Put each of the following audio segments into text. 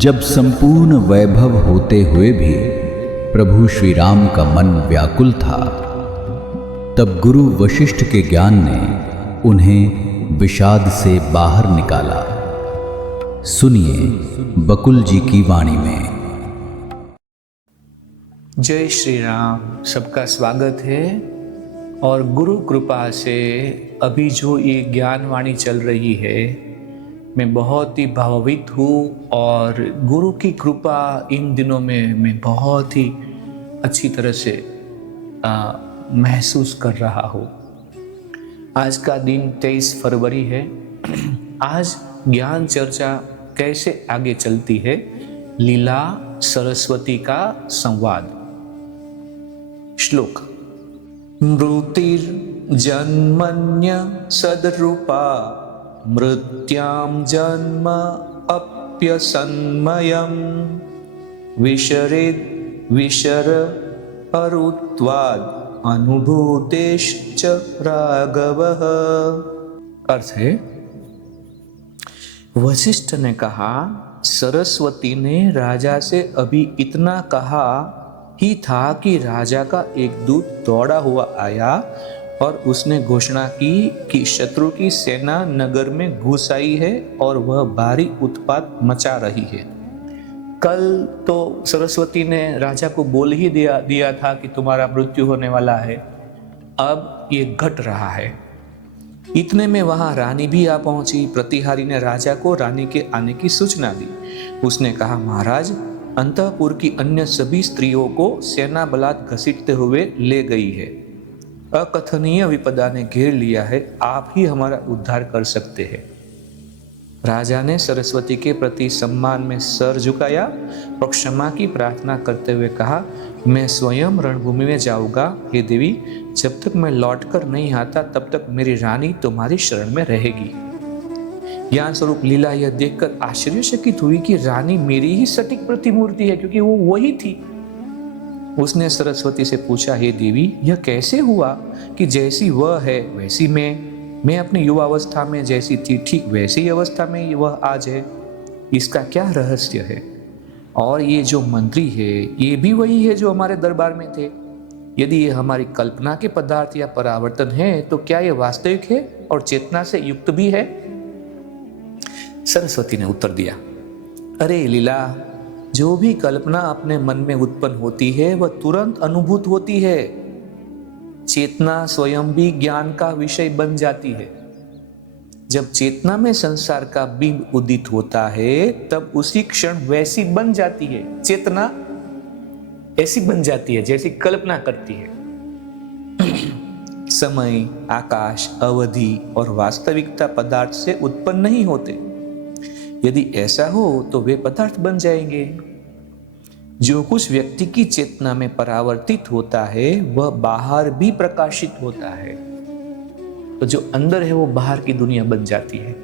जब संपूर्ण वैभव होते हुए भी प्रभु श्री राम का मन व्याकुल था, तब गुरु वशिष्ठ के ज्ञान ने उन्हें विषाद से बाहर निकाला। सुनिए बकुल जी की वाणी में। जय श्री राम। सबका स्वागत है। और गुरु कृपा से अभी जो ये ज्ञान वाणी चल रही है, मैं बहुत ही भावान्वित हूँ और गुरु की कृपा इन दिनों में मैं बहुत ही अच्छी तरह से महसूस कर रहा हूँ। आज का दिन 23 फरवरी है। आज ज्ञान चर्चा कैसे आगे चलती है, लीला सरस्वती का संवाद। श्लोक। मृतिर्जन्मन्य सदरूपा मृत्यां जन्म अप्यसन्मयम् विशरेद विशर अरुत्वाद अनुभूतेश्च राघवः। अर्थ है, वशिष्ठ ने कहा, सरस्वती ने राजा से अभी इतना कहा ही था कि राजा का एक दूत दौड़ा हुआ आया और उसने घोषणा की कि शत्रु की सेना नगर में घुस आई है और वह भारी उत्पात मचा रही है। कल तो सरस्वती ने राजा को बोल ही दिया था कि तुम्हारा मृत्यु होने वाला है। अब ये घट रहा है। इतने में वहां रानी भी आ पहुंची। प्रतिहारी ने राजा को रानी के आने की सूचना दी। उसने कहा, महाराज, अंतःपुर की अन्य सभी स्त्रियों को सेना बलात् घसीटते हुए ले गई है। अकथनीय विपदा ने घेर लिया है। आप ही हमारा उद्धार कर सकते हैं। राजा ने सरस्वती के प्रति सम्मान में सर झुकाया और क्षमा की प्रार्थना करते हुए कहा, मैं स्वयं रणभूमि में जाऊंगा। हे देवी, जब तक मैं लौटकर नहीं आता तब तक मेरी रानी तुम्हारी शरण में रहेगी। ज्ञान स्वरूप लीला यह देखकर आश्चर्यचकित हुई कि रानी मेरी ही सटीक प्रतिमूर्ति है, क्योंकि वो वही थी। उसने सरस्वती से पूछा, हे देवी, यह कैसे हुआ कि जैसी वह है वैसी मैं अपनी युवावस्था में जैसी थी ठीक वैसी अवस्था में वह आज है। इसका क्या रहस्य है? और ये जो मंत्री है, ये भी वही है जो हमारे दरबार में थे। यदि ये हमारी कल्पना के पदार्थ या परावर्तन है, तो क्या ये वास्तविक है और चेतना से युक्त भी है? सरस्वती ने उत्तर दिया, अरे लीला, जो भी कल्पना अपने मन में उत्पन्न होती है वह तुरंत अनुभूत होती है। चेतना स्वयं भी ज्ञान का विषय बन जाती है। जब चेतना में संसार का बिंब उदित होता है, तब उसी क्षण वैसी बन जाती है। चेतना ऐसी बन जाती है जैसी कल्पना करती है। समय, आकाश, अवधि और वास्तविकता पदार्थ से उत्पन्न नहीं होते। यदि ऐसा हो तो वे पदार्थ बन जाएंगे। जो कुछ व्यक्ति की चेतना में परावर्तित होता है वह बाहर भी प्रकाशित होता है। तो जो अंदर है वो बाहर की दुनिया बन जाती है।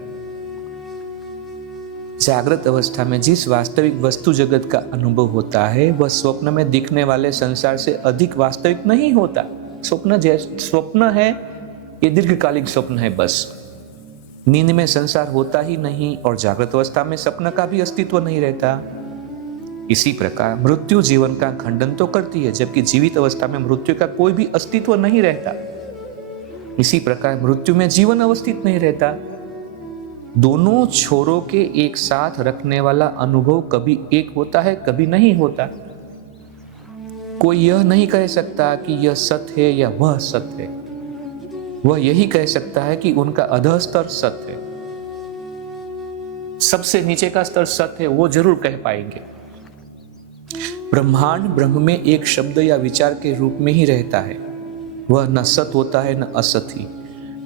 जागृत अवस्था में जिस वास्तविक वस्तु जगत का अनुभव होता है वह स्वप्न में दिखने वाले संसार से अधिक वास्तविक नहीं होता। स्वप्न है, ये दीर्घकालिक स्वप्न है बस। नींद में संसार होता ही नहीं और जागृत अवस्था में सपना का भी अस्तित्व नहीं रहता। इसी प्रकार मृत्यु जीवन का खंडन तो करती है, जबकि जीवित अवस्था में मृत्यु का कोई भी अस्तित्व नहीं रहता। इसी प्रकार मृत्यु में जीवन अवस्थित नहीं रहता। दोनों छोरों के एक साथ रखने वाला अनुभव कभी एक होता है, कभी नहीं होता। कोई यह नहीं कह सकता कि यह सत्य है या वह सत्य है। वह यही कह सकता है कि उनका अधः स्तर सत्य है। सबसे नीचे का स्तर सत्य है, वो जरूर कह पाएंगे। ब्रह्मांड ब्रह्म में एक शब्द या विचार के रूप में ही रहता है। वह न सत होता है न असत ही।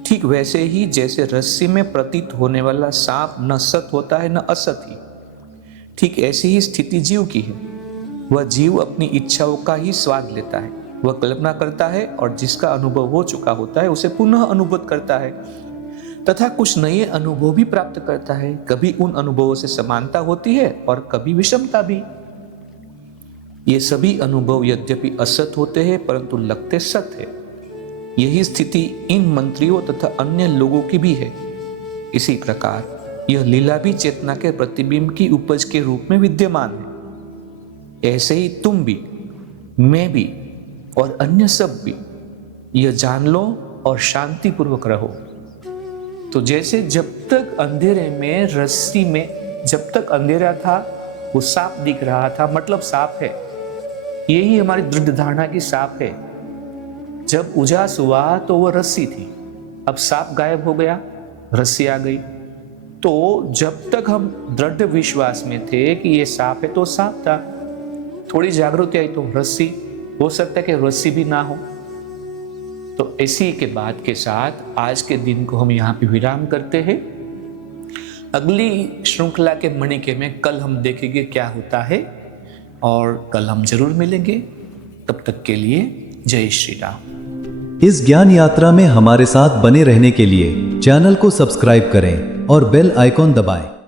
ठीक वैसे ही जैसे रस्सी में प्रतीत होने वाला सांप न सत होता है न असत ही, ठीक ऐसी ही स्थिति जीव की है। वह जीव अपनी इच्छाओं का ही स्वाद लेता है। वह कल्पना करता है और जिसका अनुभव हो चुका होता है उसे पुनः अनुभूत करता है तथा कुछ नए अनुभव भी प्राप्त करता है। कभी उन अनुभवों से समानता होती है और कभी विषमता भी। ये सभी अनुभव यद्यपि असत होते हैं परंतु लगते सत्य है। यही स्थिति इन मंत्रियों तथा अन्य लोगों की भी है। इसी प्रकार यह लीला भी चेतना के प्रतिबिंब की उपज के रूप में विद्यमान है। ऐसे ही तुम भी, मैं भी और अन्य सब भी यह जान लो और शांति पूर्वक रहो। तो जैसे जब तक अंधेरे में रस्सी में जब तक अंधेरा था वो सांप दिख रहा था, मतलब सांप है, यही हमारी दृढ़ धारणा की सांप है। जब उजास हुआ तो वो रस्सी थी, अब सांप गायब हो गया, रस्सी आ गई। तो जब तक हम दृढ़ विश्वास में थे कि ये सांप है तो सांप था, थोड़ी जागृति आई तो रस्सी, हो सकता है कि रस्सी भी ना हो। तो इसी के बात के साथ आज के दिन को हम यहाँ पे विराम करते हैं। अगली श्रृंखला के मणिके में कल हम देखेंगे क्या होता है, और कल हम जरूर मिलेंगे। तब तक के लिए जय श्री राम। इस ज्ञान यात्रा में हमारे साथ बने रहने के लिए चैनल को सब्सक्राइब करें और बेल आइकॉन दबाएं।